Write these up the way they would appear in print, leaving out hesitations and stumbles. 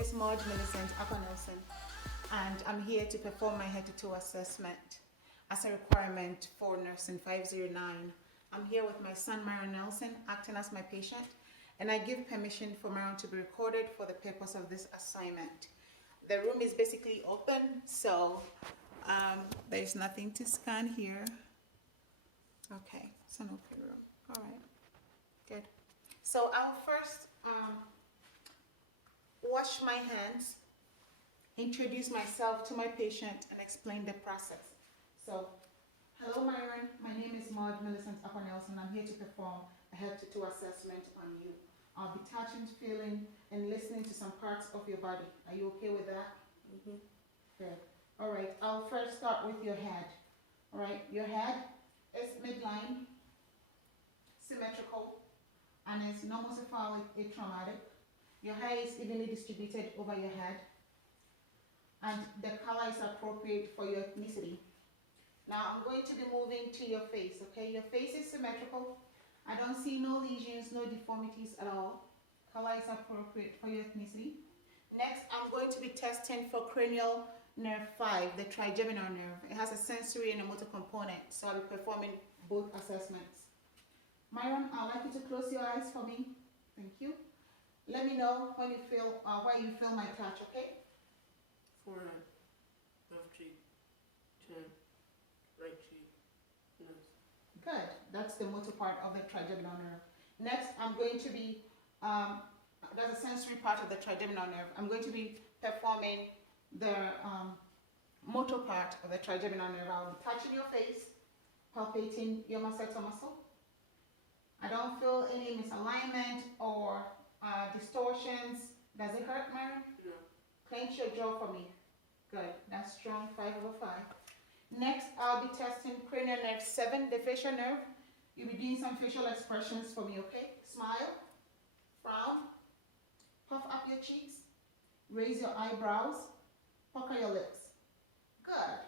is Maud Millicent Nelson, and I'm here to perform my head-to-toe assessment as a requirement for Nursing 509. I'm here with my son Myron Nelson, acting as my patient, and I give permission for Myron to be recorded for the purpose of this assignment. The room is basically open, so there's nothing to scan here. Okay, it's an open room. All right, good. So I'll first wash my hands, introduce myself to my patient, and explain the process. So, hello Myron, my name is Maud Millicent Nelson. I'm here to perform a head-to-toe assessment on you. I'll be touching, feeling, and listening to some parts of your body. Are you okay with that? Mm-hmm. Good. All right, I'll first start with your head. All right, your head is midline, symmetrical, and it's normocephalic, atraumatic. Your hair is evenly distributed over your head, and the color is appropriate for your ethnicity. Now I'm going to be moving to your face, okay? Your face is symmetrical. I don't see no lesions, no deformities at all. Color is appropriate for your ethnicity. Next, I'm going to be testing for cranial nerve 5, the trigeminal nerve. It has a sensory and a motor component, so I'll be performing both assessments. Myron, I'd like you to close your eyes for me. Thank you. Let me know when you feel, where you feel my touch, okay? Forehead, left cheek, chin, right cheek, nose. Good. That's the motor part of the trigeminal nerve. Next, I'm going to be, there's a sensory part of the trigeminal nerve. I'm going to be performing the motor part of the trigeminal nerve. I'll be touching your face, palpating your masseter muscle. I don't feel any misalignment or distortions. Does it hurt, Myron? No. Clench your jaw for me. Good. That's strong, 5/5. Next, I'll be testing cranial nerve 7, the facial nerve. You'll be doing some facial expressions for me, okay? Smile, frown, puff up your cheeks, raise your eyebrows, pucker your lips. Good.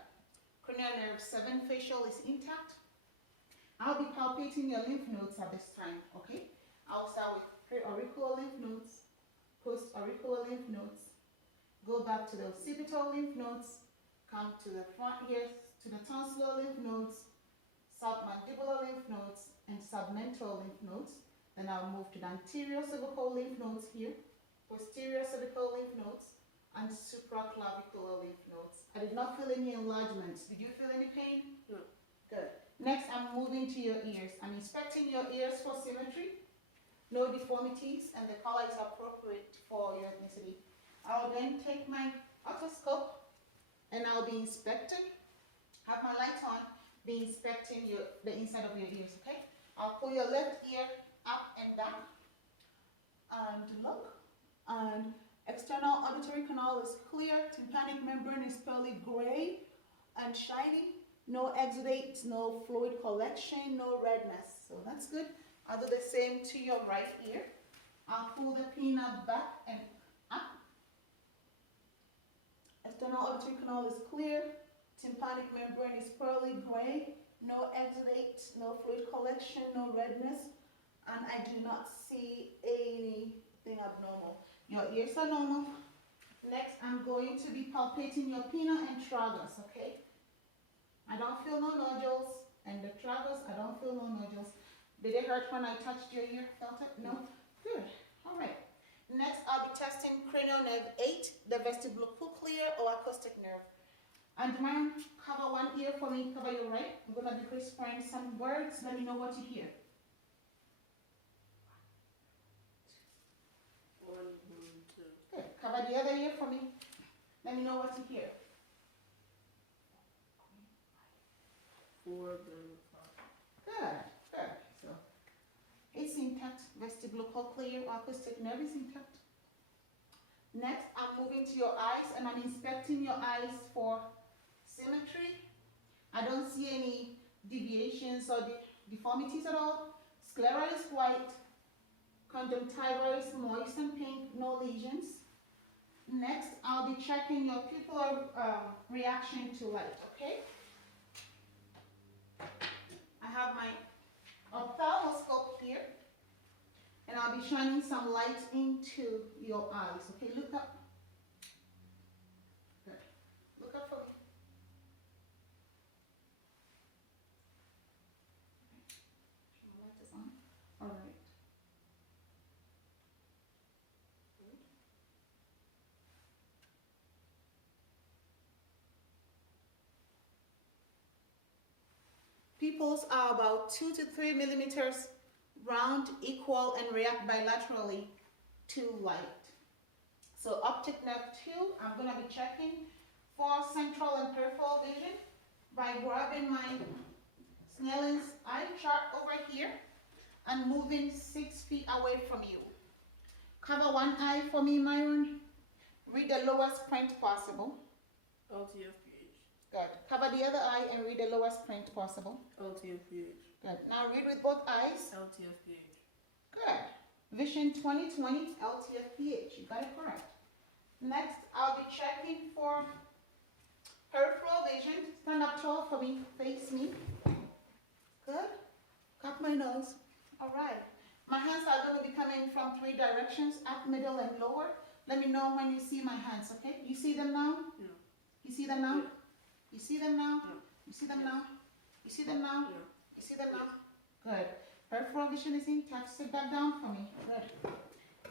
Cranial nerve 7 facial is intact. I'll be palpating your lymph nodes at this time, okay? I'll start with pre-auricular lymph nodes, post-auricular lymph nodes, go back to the occipital lymph nodes, come to the front here, to the tonsillar lymph nodes, submandibular lymph nodes, and submental lymph nodes. Then I'll move to the anterior cervical lymph nodes here, posterior cervical lymph nodes, and supraclavicular lymph nodes. I did not feel any enlargements. Did you feel any pain? No. Good. Next, I'm moving to your ears. I'm inspecting your ears for symmetry, no deformities, and the color is appropriate for your ethnicity. I'll then take my otoscope and I'll be inspecting, have my light on, be inspecting the inside of your ears, okay? I'll pull your left ear up and down and look. And external auditory canal is clear, tympanic membrane is pearly gray and shiny. No exudates, no fluid collection, no redness. So that's good. I'll do the same to your right ear. I'll pull the pinna back and up. External auditory canal is clear. Tympanic membrane is pearly gray. No exudates, no fluid collection, no redness. And I do not see anything abnormal. Your ears are normal. Next, I'm going to be palpating your pinna and tragus, okay? I don't feel no nodules, and the tragus, I don't feel no nodules. Did it hurt when I touched your ear? Felt it? No? Good. All right. Next, I'll be testing cranial nerve 8, the vestibulocochlear or acoustic nerve. And man, cover one ear for me, cover your right. I'm going to be whispering some words. Let me know what you hear. 1, 2. Good. Cover the other ear for me. Let me know what you hear. 4, 5. Good, good. So it's intact. Vestibulocochlear or acoustic nerve is intact. Next, I'm moving to your eyes and I'm inspecting your eyes for symmetry. I don't see any deviations or deformities at all. Sclera is white. Conjunctiva is moist and pink, no lesions. Next, I'll be checking your pupillar reaction to light, okay? I have my ophthalmoscope here, and I'll be shining some light into your eyes. Okay, look up. Pupils are about 2 to 3 millimeters round, equal, and react bilaterally to light. So optic nerve 2, I'm going to be checking for central and peripheral vision by grabbing my Snelling's eye chart over here and moving 6 feet away from you. Cover one eye for me, Myron. Read the lowest print possible. LTFPH. Good. Cover the other eye and read the lowest print possible. LTFPH. Good. Now read with both eyes. LTFPH. Good. Vision 2020 LTFPH. You got it correct. Next, I'll be checking for peripheral vision. Stand up tall for me. Face me. Good. Cup my nose. All right. My hands are going to be coming from 3 directions, up, middle, and lower. Let me know when you see my hands, okay? You see them now? No. You see them now? Yeah. You see them now? No. You see them now? You see them now? No. You see them now? Good. Peripheral vision is intact. Sit back down for me. Good.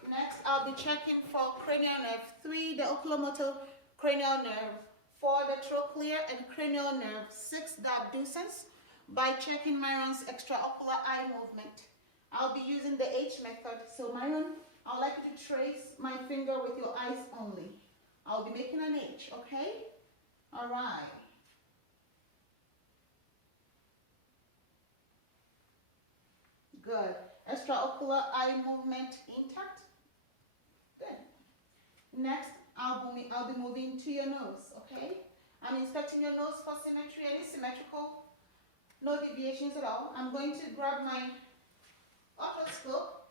Next, I'll be checking for cranial nerve 3, the oculomotor cranial nerve, 4, the trochlear and cranial nerve, 6, the abducens, by checking Myron's extraocular eye movement. I'll be using the H method. So Myron, I'd like you to trace my finger with your eyes only. I'll be making an H, okay? All right. Good. Extraocular eye movement intact. Good. Next, I'll be moving to your nose, okay? I'm inspecting your nose for symmetry, any symmetrical, no deviations at all. I'm going to grab my otoscope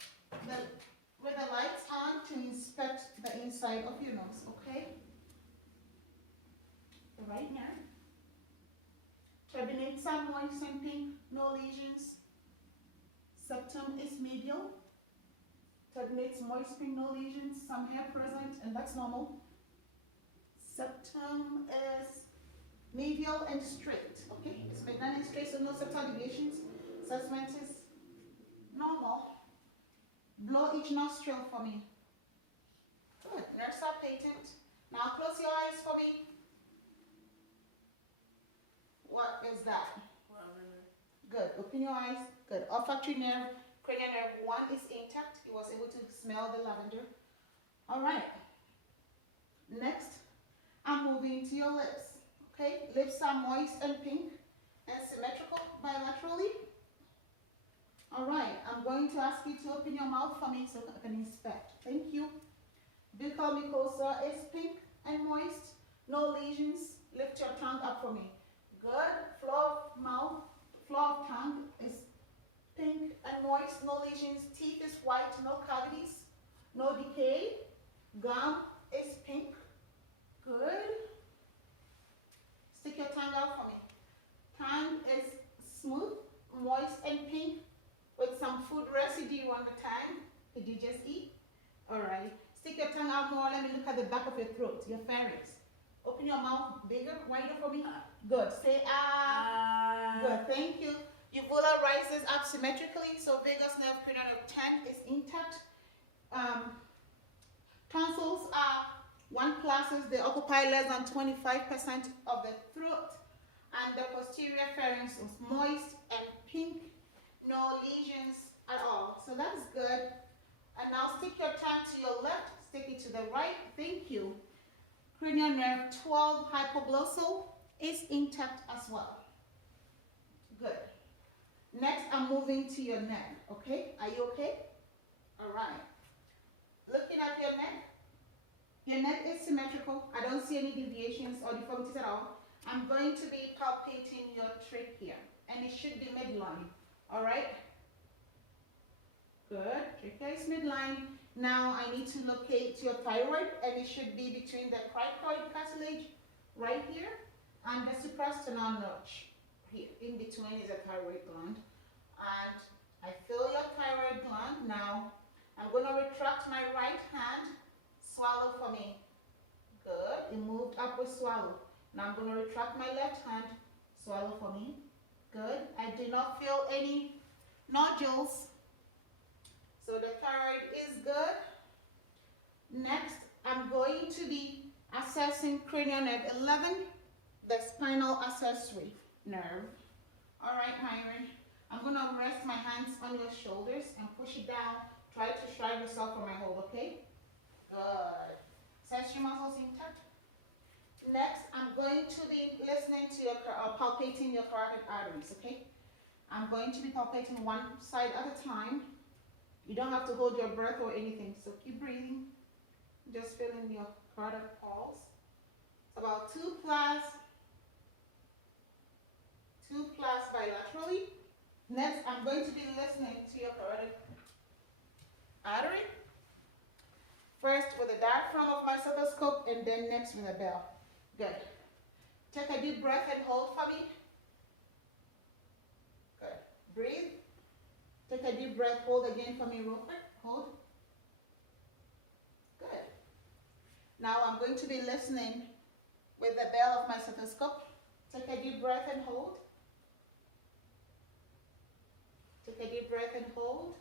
with the lights on to inspect the inside of your nose, okay? Right now. Turbinate some moist and pink, no lesions. Septum is medial. Turbinates moist pink, no lesions, some hair present, and that's normal. Septum is medial and straight, okay? It's benign and straight, so no septal deviations. Assessment is normal. Blow each nostril for me. Good. Nerves are patent. Now close your eyes for me. What is that? Lavender. Good. Open your eyes. Good. Olfactory nerve, cranial nerve 1 is intact. He was able to smell the lavender. All right. Next, I'm moving to your lips. Okay. Lips are moist and pink and symmetrical bilaterally. All right. I'm going to ask you to open your mouth for me so I can inspect. Thank you. Buccal mucosa is pink and moist. No lesions. Lift your tongue up for me. Good. Floor of mouth, floor of tongue is pink and moist, no lesions. Teeth is white, no cavities, no decay. Gum is pink. Good. Stick your tongue out for me. Tongue is smooth, moist, and pink with some food residue on the tongue. Did you just eat? All right. Stick your tongue out more. Let me look at the back of your throat, your pharynx. Open your mouth bigger, wider for me. Good. Say ah. Good. Thank you. Uvula rises up symmetrically, so vagus nerve, cranial nerve 10 is intact. Tonsils are 1 classes. They occupy less than 25% of the throat, and the posterior pharynx is moist and pink. No lesions at all. So that's good. And now stick your tongue to your left. Stick it to the right. Thank you. Cranial nerve 12 hypoglossal is intact as well. Good. Next, I'm moving to your neck, okay? Are you okay? All right. Looking at your neck is symmetrical. I don't see any deviations or deformities at all. I'm going to be palpating your trachea, and it should be midline, all right? Good. Trachea is midline. Now I need to locate your thyroid, and it should be between the cricoid cartilage right here and the suprasternal notch. Here, in between is a thyroid gland. And I feel your thyroid gland. Now I'm going to retract my right hand. Swallow for me. Good. It moved up with swallow. Now I'm going to retract my left hand. Swallow for me. Good. I do not feel any nodules. So the thyroid is good. Next, I'm going to be assessing cranial nerve 11, the spinal accessory nerve. All right, Myron. I'm gonna rest my hands on your shoulders and push it down. Try to strive yourself from my hold, okay? Good. Sensory muscles intact. Next, I'm going to be listening to your, palpating your carotid arteries, okay? I'm going to be palpating one side at a time. You don't have to hold your breath or anything, so keep breathing. Just feeling your carotid pulse. It's about 2 plus bilaterally. Next, I'm going to be listening to your carotid artery. First with the diaphragm of my stethoscope and then next with a bell. Good. Take a deep breath and hold for me. Good. Breathe. Take a deep breath, hold again for me real quick. Hold. Good. Now I'm going to be listening with the bell of my stethoscope. Take a deep breath and hold. Take a deep breath and hold.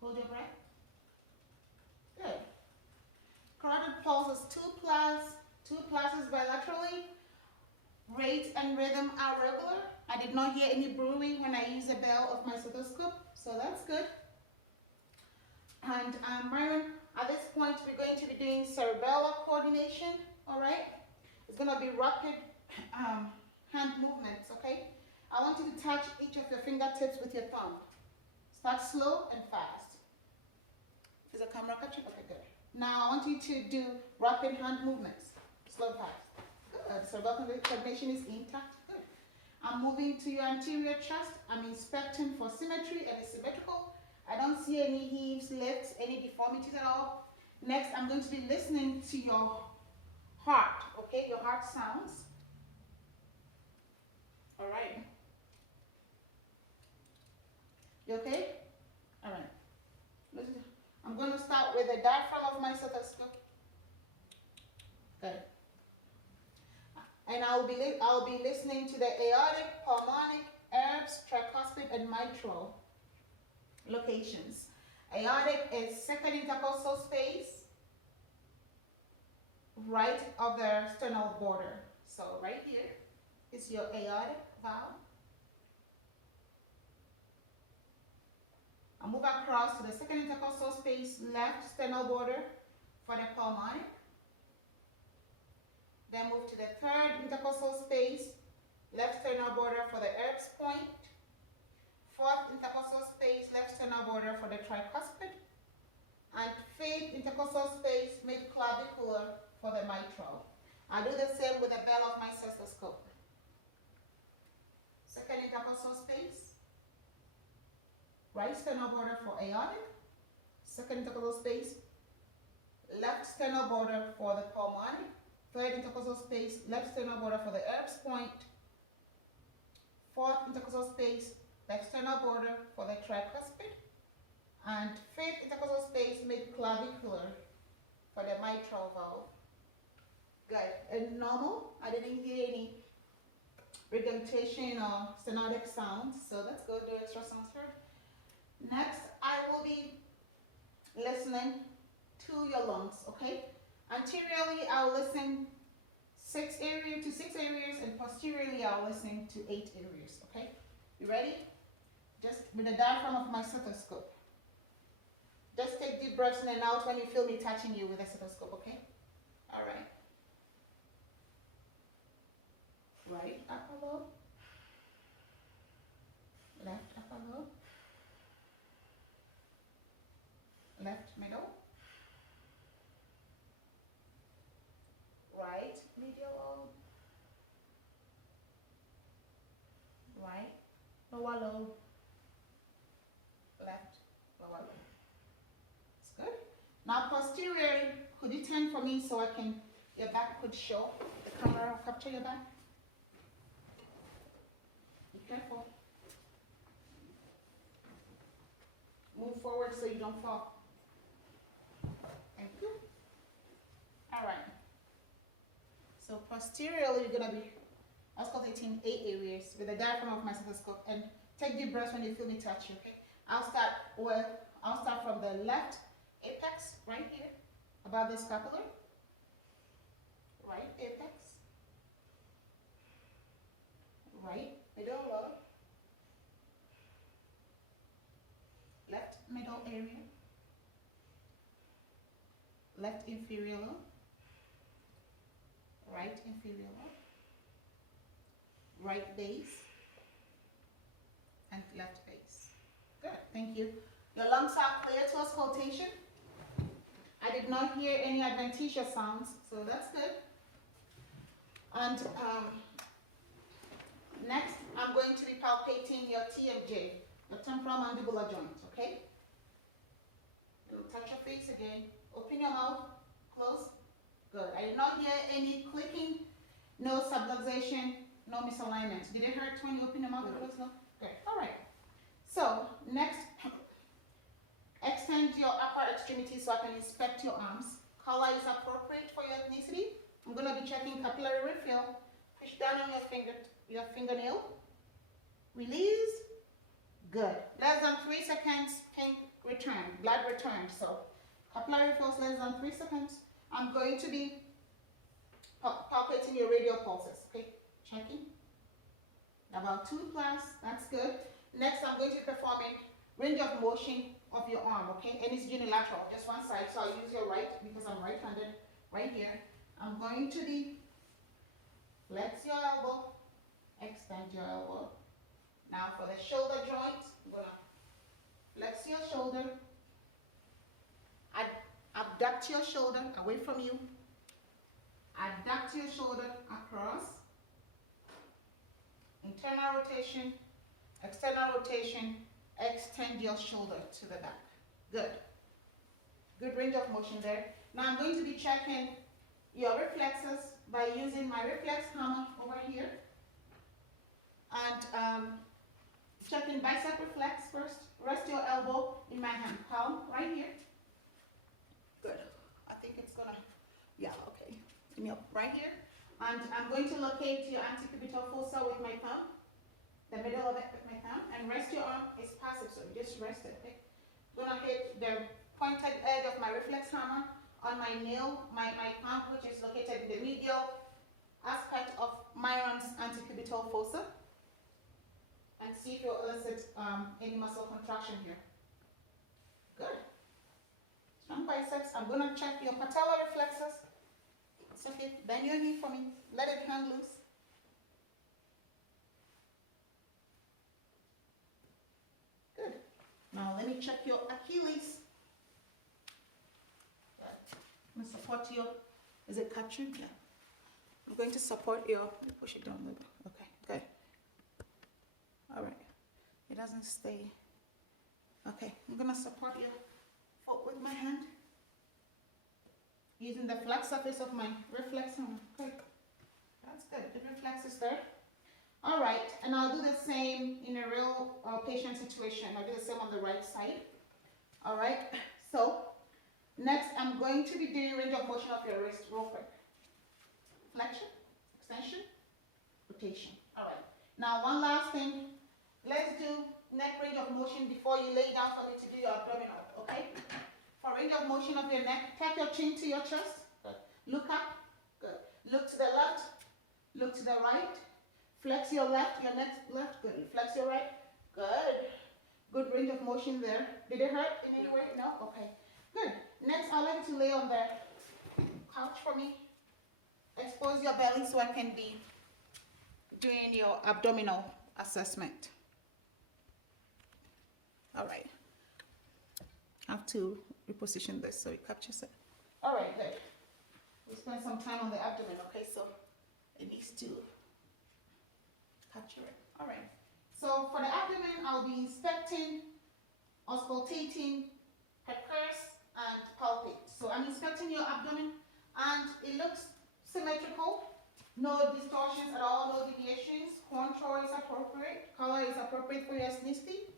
Hold your breath. Good. Carotid pulse is 2 plus. 2 pluses bilaterally. Rate and rhythm are regular. I did not hear any brewing when I used the bell of my stethoscope, so that's good. And Myron, at this point, we're going to be doing cerebellar coordination, all right? It's gonna be rapid hand movements, okay? I want you to touch each of your fingertips with your thumb. Start slow and fast. Is the camera catching? Okay, good. Now I want you to do rapid hand movements, slow and fast. Good. Cerebellar coordination is intact. Good. I'm moving to your anterior chest. I'm inspecting for symmetry and it's symmetrical. I don't see any heaves, lifts, any deformities at all. Next, I'm going to be listening to your heart, okay? Your heart sounds. All right. You okay? All right. Listen. I'm going to start with the diaphragm of my stethoscope. Good. And I'll be listening to the aortic, pulmonic, herbs, tricuspid, and mitral locations. Aortic is second intercostal space, right of the sternal border. So right here is your aortic valve. I'll move across to the second intercostal space, left sternal border for the pulmonic. Then move to the third intercostal space, left sternal border for the Erb's point. Fourth intercostal space, left sternal border for the tricuspid. And fifth intercostal space, mid-clavicular for the mitral. I'll do the same with the bell of my stethoscope. Second intercostal space, right sternal border for aortic. Second intercostal space, left sternal border for the pulmonic. Third intercostal space, left sternal border for the Erb's point. Fourth intercostal space, left sternal border for the tricuspid. And fifth intercostal space, mid-clavicular for the mitral valve. Good. And normal, I didn't hear any regurgitation or stenotic sounds, so that's good. No extra sounds heard. Next, I will be listening to your lungs, okay? Anteriorly, I'll listen to 6 areas, and posteriorly, I'll listen to 8 areas, okay? You ready? Just with the diaphragm of my stethoscope. Just take deep breaths in and out when you feel me touching you with the stethoscope, okay? All right. Right upper lobe. Left upper lobe. Left middle. Right medial lobe. Right lower lobe. Left lower lobe. It's good. Now posterior, could you turn for me so I can, your back could show, the camera will capture your back? Be careful. Move forward so you don't fall. Thank you. All right. So posteriorly, you're gonna be auscultating 8 areas with the diaphragm of my stethoscope, and take deep breaths when you feel me touch you, okay? I'll start from the left apex, right here, above the scapula. Right apex. Right middle low, left middle area, left inferior low, right inferior low, right base, and left base. Good, thank you. Your lungs are clear to auscultation. I did not hear any adventitious sounds, so that's good. And next, I'm going to be palpating your TMJ, your temporal mandibular joint, okay? You'll touch your face again. Open your mouth, close. Good. I did not hear any clicking, no subluxation, no misalignment. Did it hurt when you open your mouth and close? No? Good. All right. So, next, extend your upper extremity so I can inspect your arms. Color is appropriate for your ethnicity. I'm going to be checking capillary refill. Push down on your fingernail. Release. Good. Less than 3 seconds, pink return, blood return. So capillary refills less than 3 seconds. I'm going to be palpating your radial pulses. Okay, checking. About 2 plus, that's good. Next, I'm going to be performing range of motion of your arm, okay? And it's unilateral, just one side. So I'll use your right because I'm right-handed right here. I'm going to be flex your elbow, extend your elbow. Now for the shoulder joint, I'm gonna flex your shoulder, abduct your shoulder away from you, adduct your shoulder across, internal rotation, external rotation, extend your shoulder to the back. Good. Good range of motion there. Now I'm going to be checking your reflexes by using my reflex hammer over here and checking bicep reflex first. Rest your elbow in my hand, palm right here. Good. I think it's gonna, yeah, okay. Right here. And I'm going to locate your antecubital fossa with my thumb, the middle of it with my thumb, and rest your arm. It's passive, so just rest it. Okay? I'm gonna hit the pointed edge of my reflex hammer on my nail, my palm, which is located in the medial aspect of Myron's antecubital fossa, and see if you'll elicit any muscle contraction here. Good. Strong biceps. I'm going to check your patellar reflexes. It's okay. Bend your knee for me. Let it hang loose. Good. Now let me check your Achilles. I'm going to support your, is it captured? Yeah. I'm going to support your, let me push it down a little bit. Okay, good. All right. It doesn't stay. Okay, I'm going to support your foot with my hand using the flat surface of my reflex hammer. Okay, that's good. The reflex is there. All right, and I'll do the same in a real patient situation. I'll do the same on the right side. All right, so next I'm going to be doing range of motion of your wrist real quick. Flexion, extension, rotation. All right, now one last thing. Let's do neck range of motion before you lay down for me to do your abdominal, okay? For range of motion of your neck, take your chin to your chest. Good. Look up. Good. Look to the left. Look to the right. Flex your left, your neck left. Good. Flex your right. Good. Good range of motion there. Did it hurt in any way? No? Okay. Good. Next, I'd like you to lay on the couch for me. Expose your belly so I can be doing your abdominal assessment. All right. I have to reposition this so it captures it. All right, good. We spent some time on the abdomen, okay? So it needs to capture it. All right. So for the abdomen, I'll be inspecting, auscultating, percurse, and palpate. So I'm inspecting your abdomen, and it looks symmetrical. No distortions at all, no deviations. Contour is appropriate. Color is appropriate for your ethnicity.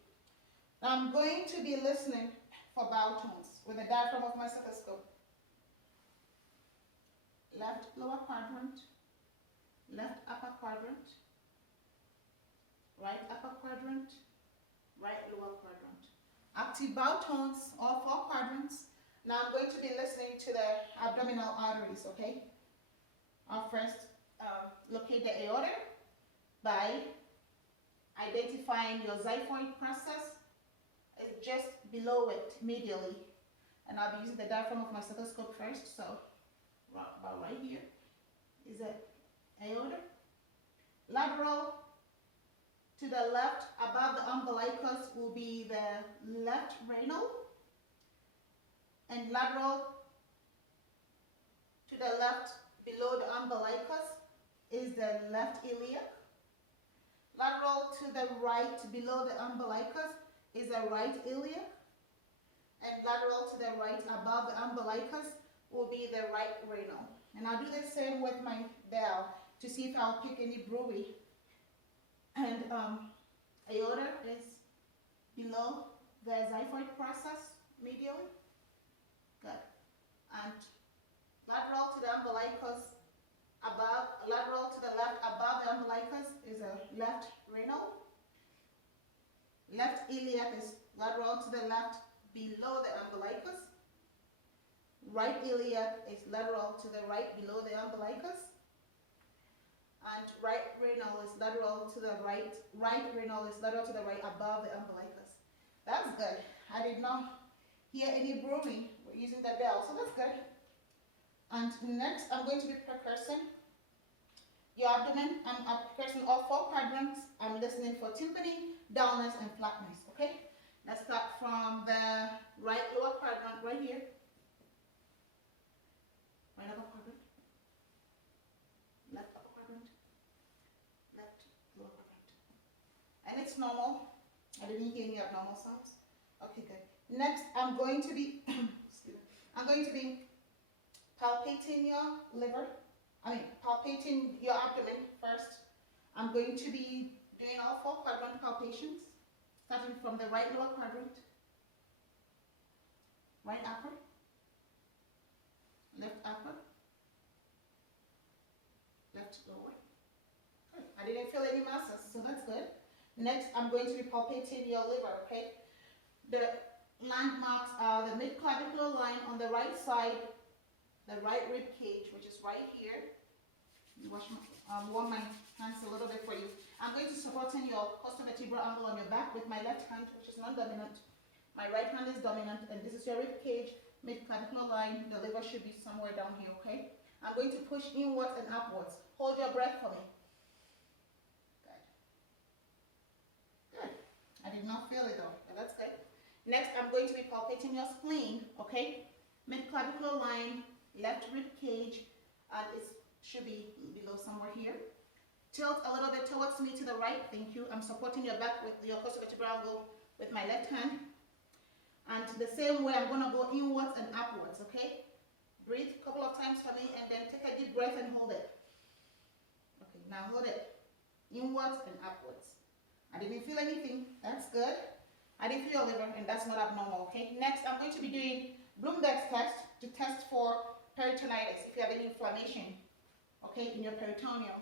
I'm going to be listening for bowel tones with the diaphragm of my stethoscope. Left lower quadrant, left upper quadrant, right upper quadrant, right lower quadrant. Active bowel tones, all 4 quadrants. Now I'm going to be listening to the abdominal arteries, okay? I'll first locate the aorta by identifying your xiphoid process. It's just below it, medially. And I'll be using the diaphragm of my stethoscope first, so about right here is the aorta. Lateral to the left above the umbilicus will be the left renal, and lateral to the left below the umbilicus is the left iliac. Lateral to the right below the umbilicus is the right iliac, and lateral to the right above the umbilicus will be the right renal. And I'll do the same with my bell to see if I'll pick any brewery. And aorta is below the xiphoid process medially. Good. And lateral to the umbilicus above, lateral to the left above the umbilicus is a left renal. Left iliac is lateral to the left below the umbilicus. Right iliac is lateral to the right below the umbilicus. And right renal is lateral to the right. Right renal is lateral to the right above the umbilicus. That's good. I did not hear any brewing. We're using the bell, so that's good. And next, I'm going to be percussing your abdomen. I'm percussing all 4 quadrants. I'm listening for timpani, dullness, and flatness. Okay? Let's start from the right lower quadrant right here. Right upper quadrant. Left upper quadrant. Left lower quadrant. And it's normal. I didn't hear any abnormal sounds. Okay, good. Next, I'm going to be palpating your liver. Palpating your abdomen first. I'm going to be doing all 4 quadrant palpations, starting from the right lower quadrant, right upper, left upper, left lower. Good. I didn't feel any muscles, so that's good. Next, I'm going to be palpating your liver, okay? The landmarks are the mid-clavicular line on the right side, the right rib cage, which is right here. Warm my hands a little bit for you. I'm going to support in your costovertebral angle on your back with my left hand, which is non-dominant. My right hand is dominant, and this is your rib cage, mid-clavicular line. The liver should be somewhere down here, okay? I'm going to push inwards and upwards. Hold your breath for me. Good. Good. I did not feel it though, but that's good. Next, I'm going to be palpating your spleen, okay? Mid-clavicular line, left rib cage, and it should be below somewhere here. Tilt a little bit towards me to the right, thank you. I'm supporting your back with your costovertebral angle with my left hand. And the same way, I'm gonna go inwards and upwards, okay? Breathe a couple of times for me, and then take a deep breath and hold it. Okay, now hold it. Inwards and upwards. I didn't feel anything, that's good. I didn't feel your liver, and that's not abnormal, okay? Next, I'm going to be doing Bloomberg's test to test for peritonitis, if you have any inflammation, okay, in your peritoneum.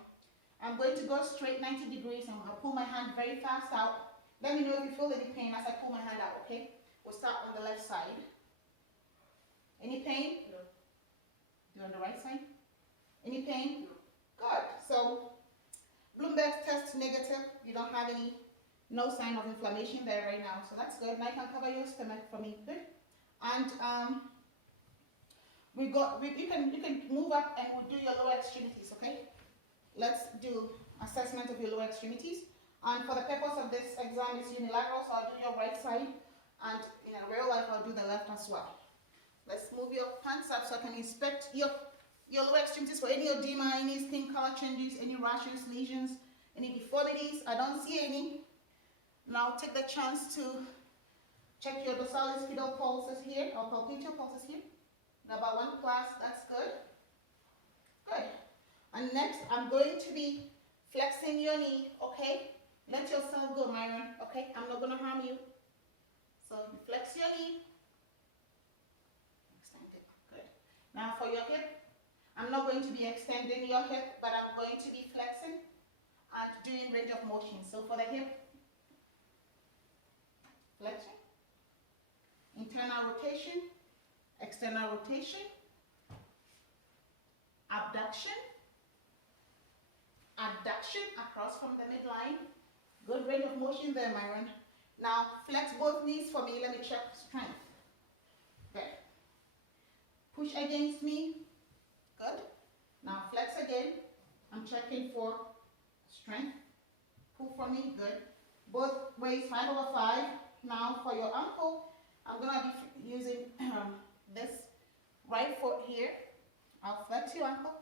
I'm going to go straight 90 degrees, and I'll pull my hand very fast out. Let me know if you feel any pain as I pull my hand out, okay? We'll start on the left side. Any pain? No. Do on the right side? Any pain? No. Good. So, Bloomberg's test negative. You don't have no sign of inflammation there right now. So that's good. Now you can cover your stomach for me. Good. And you can move up and we'll do your lower extremities, okay? Let's do assessment of your lower extremities. And for the purpose of this exam, it's unilateral, so I'll do your right side, and in real life, I'll do the left as well. Let's move your pants up so I can inspect your lower extremities for any edema, any skin color changes, any rashes, lesions, any deformities. I don't see any. Now take the chance to check your dorsalis pedal pulses here, or palpate your pulses here. About 1 class, that's good. Good. And next, I'm going to be flexing your knee, okay? Let yourself go, Myron, okay? I'm not going to harm you. So you flex your knee. Extend it. Good. Now for your hip, I'm not going to be extending your hip, but I'm going to be flexing and doing range of motion. So for the hip, flexion, internal rotation, external rotation, abduction, adduction across from the midline, Good range of motion there, Myron. Now, flex both knees for me. Let me check strength. Good. Push against me. Good. Now, flex again. I'm checking for strength. Pull for me. Good. Both ways, 5/5. Now, for your ankle, I'm going to be using this right foot here. I'll flex your ankle.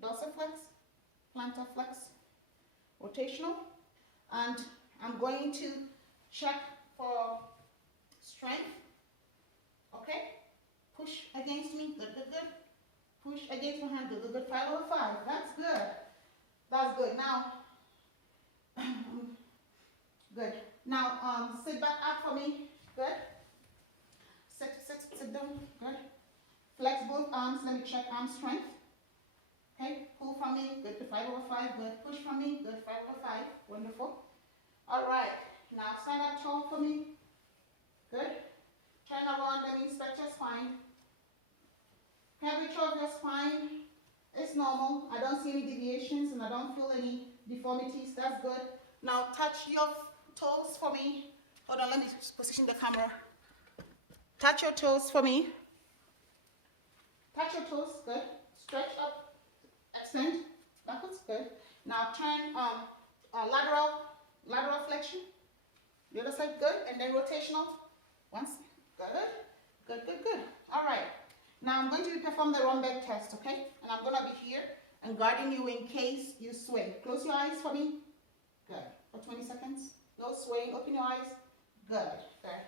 Dorsiflex, plantar flex, rotational. And I'm going to check for strength. Okay? Push against me. Good, good, good. Push against my hand. Good, good, good. 5/5. That's good. That's good. Now, good. Now, sit back up for me. Good. Sit down. Good. Flex both arms. Let me check arm strength. Okay. Pull from me. Good. 5/5. Good. Push from me. Good. 5/5. Wonderful. All right. Now, stand up tall for me. Good. Turn around. Let me inspect your spine. Curvature of your spine is normal. I don't see any deviations and I don't feel any deformities. That's good. Now touch your toes for me. Hold on, let me position the camera. Touch your toes for me. Touch your toes, good. Stretch up, extend, backwards, good. Now turn lateral flexion. The other side, good. And then rotational. Once, good, good, good, good. All right. Now I'm going to perform the Romberg test, okay? And I'm going to be here and guarding you in case you swing. Close your eyes for me. Good. For 20 seconds. No swaying. Open your eyes. Good. Good.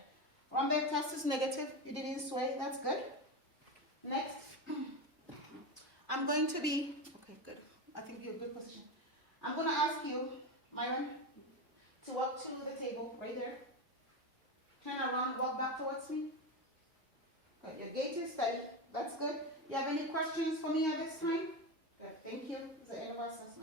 Romberg test is negative. You didn't sway. That's good. Next, I'm going to be, okay, good. I think you're in a good position. I'm going to ask you, Myron, to walk to the table right there. Turn around, walk back towards me. Good. Your gait is steady. That's good. You have any questions for me at this time? Good. Thank you. It's the end of our session.